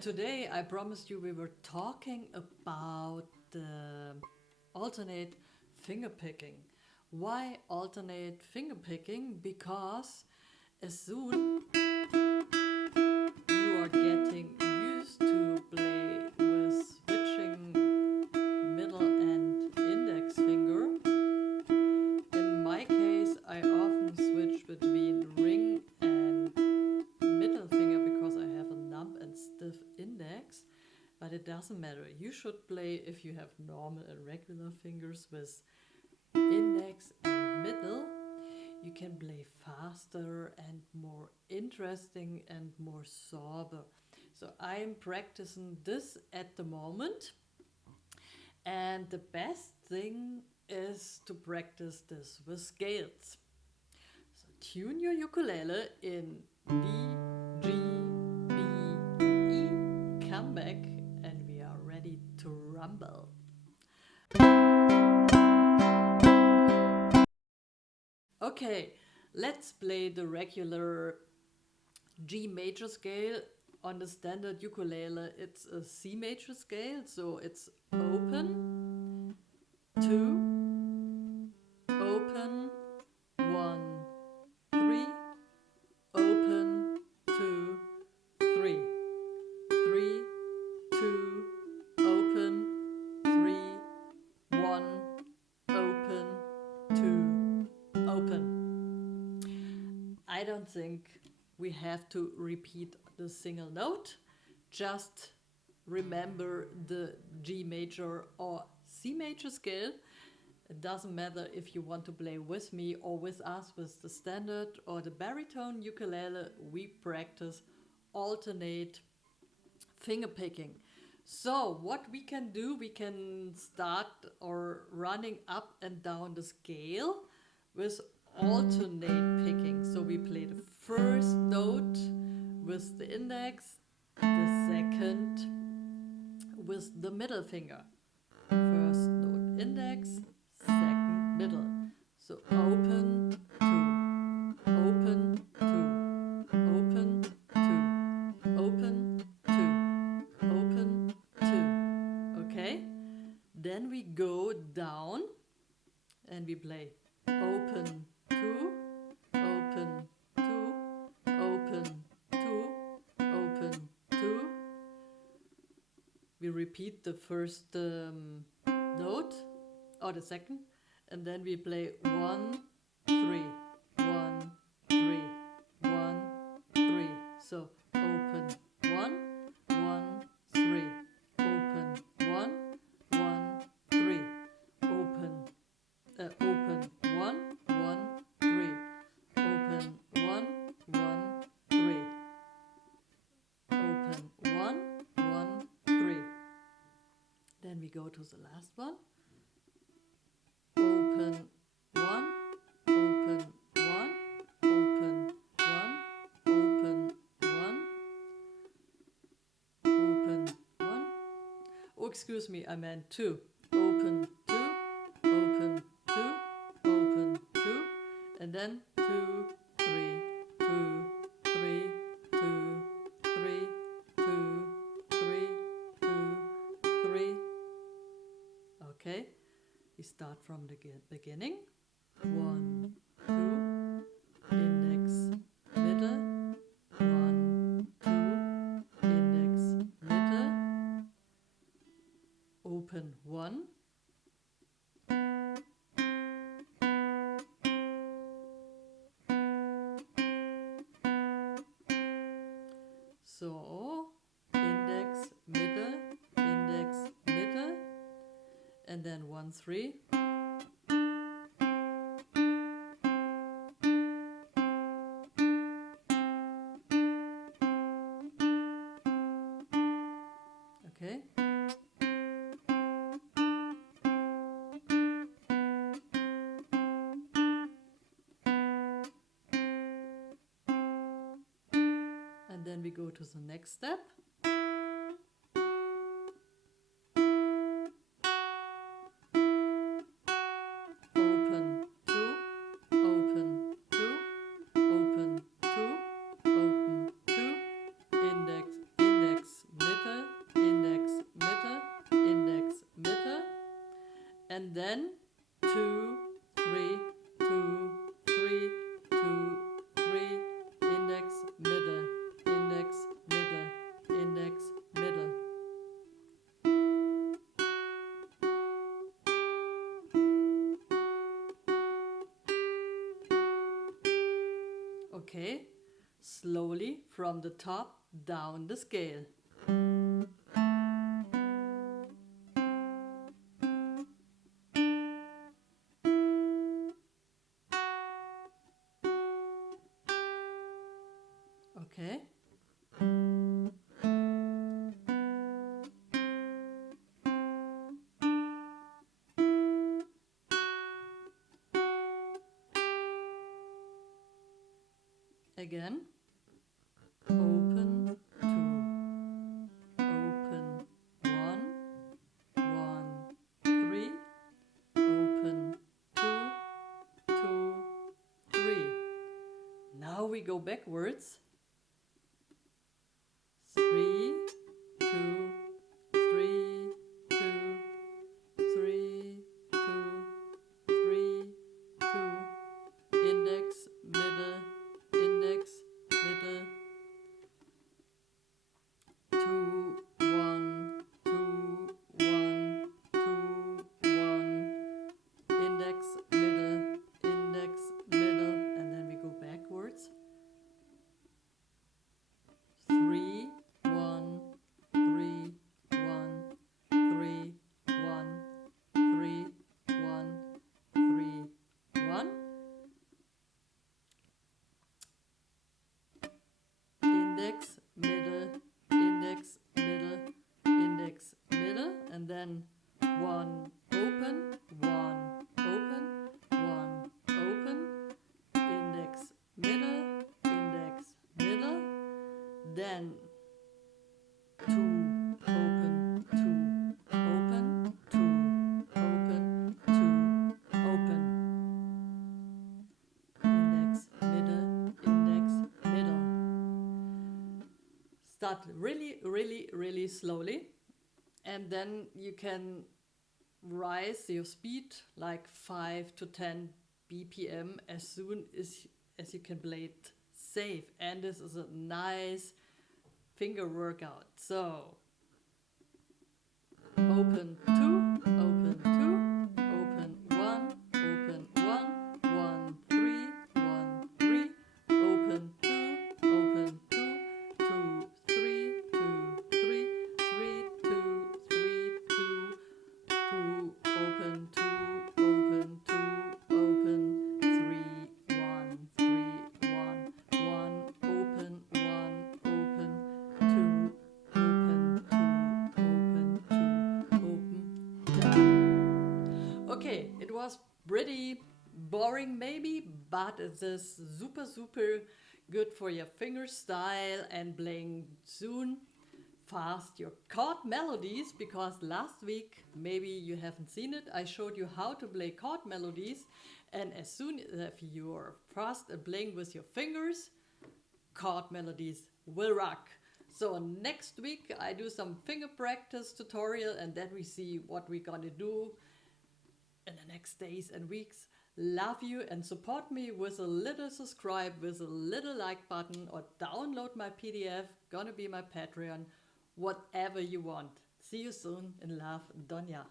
And today I promised you we were talking about the alternate fingerpicking. Why alternate fingerpicking? Because as soon you are getting used to play with switching middle and index finger, in my case I often switch between ring and middle finger because I have a numb and stiff index, but it doesn't matter. You should play if you have normal and regular fingers with index and middle. You can play faster and more interesting and more sober. So I'm practicing this at the moment, and the best thing is to practice this with scales. So tune your ukulele in B, G, B, and E, come back, and we are ready to rumble. Okay, let's play the regular G major scale. On the standard ukulele, it's a C major scale, so it's open, 2, open, 1, 3, open, 2, 3, 3, 2, open, 3, 1, open, 2, open. I don't think we have to repeat the single note. Just remember the G major or C major scale. It doesn't matter if you want to play with me or with us with the standard or the baritone ukulele. We practice alternate fingerpicking. So what we can do, we can start or running up and down the scale with alternate picking. So we play the first note with the index, the second with the middle finger. First note index, second middle. So open, 2, open, 2, open, 2, open, 2, open, 2. Okay? Then we go down and we play open, 2, open, 2, open, 2, open, 2. We repeat the first note or the second, and then we play 1, 3, 1, 3, 1, 3. So open 1, 1, 3, open 1, 1, 3, open 1, 1, 3, open 1, 1, 3, open 1, 1, 3. Then we go to the last one. Open 1, open 1, open 1, open 1, open 1. Oh, excuse me, I meant 2. Open 2, open 2, open 2, and then 2, 3, 2, 3, 2, 3, 2, 3, 2, 3. Okay, we start from the beginning. 1, 2, index, middle, 1, 2, index, middle, open 1, so index, middle, and then 1, 3. Okay. And then we go to the next step. Open 2, open 2, open 2, open 2, index, middle, and then 2, 3, 2, 3, 2, 3, index, middle, index, middle, index, middle. Okay, slowly from the top down the scale. Okay. Again. Open 2. Open 1. 1, 3. Open 2. 2, 3. Now we go backwards. 3, 2, 3, 2, 3, 2, 3, 2. Index, middle, index, middle. 2, 1, 2, 1, 2, 1. Index, middle, and then we go backwards. 3, 1, 3, 1, 3, 1, 3, 1, 3, 1. Index, middle, index, middle, index, middle, and then 1, open, 1, open, 1, open, index, middle, then 2, open, 2, open, 2, open, 2, open. Index, middle. Start really slowly, and then you can rise your speed like 5 to 10 BPM as soon as you can play it safe. And this is a nice finger workout. So open 2, open 2, open 1, open 1, 1, 3, 1, 3, open 2, open 2, 2, 3, 2, 3, 3, 2, 3, 2, 2, open 2, open 2, open 3, 1, 3, 1, 1, open 1, open 2, open 2, open 2, open down. Okay, it was pretty boring maybe, but it is super good for your finger style and playing soon fast your chord melodies, because last week, maybe you haven't seen it, I showed you how to play chord melodies, and as soon as you're fast at playing with your fingers, chord melodies will rock. So next week I do some finger practice tutorial, and then we see what we're gonna do in the next days and weeks. Love you, and support me with a little subscribe, with a little like button, or download my PDF, gonna be my Patreon, whatever you want. See you soon. In love, Doña.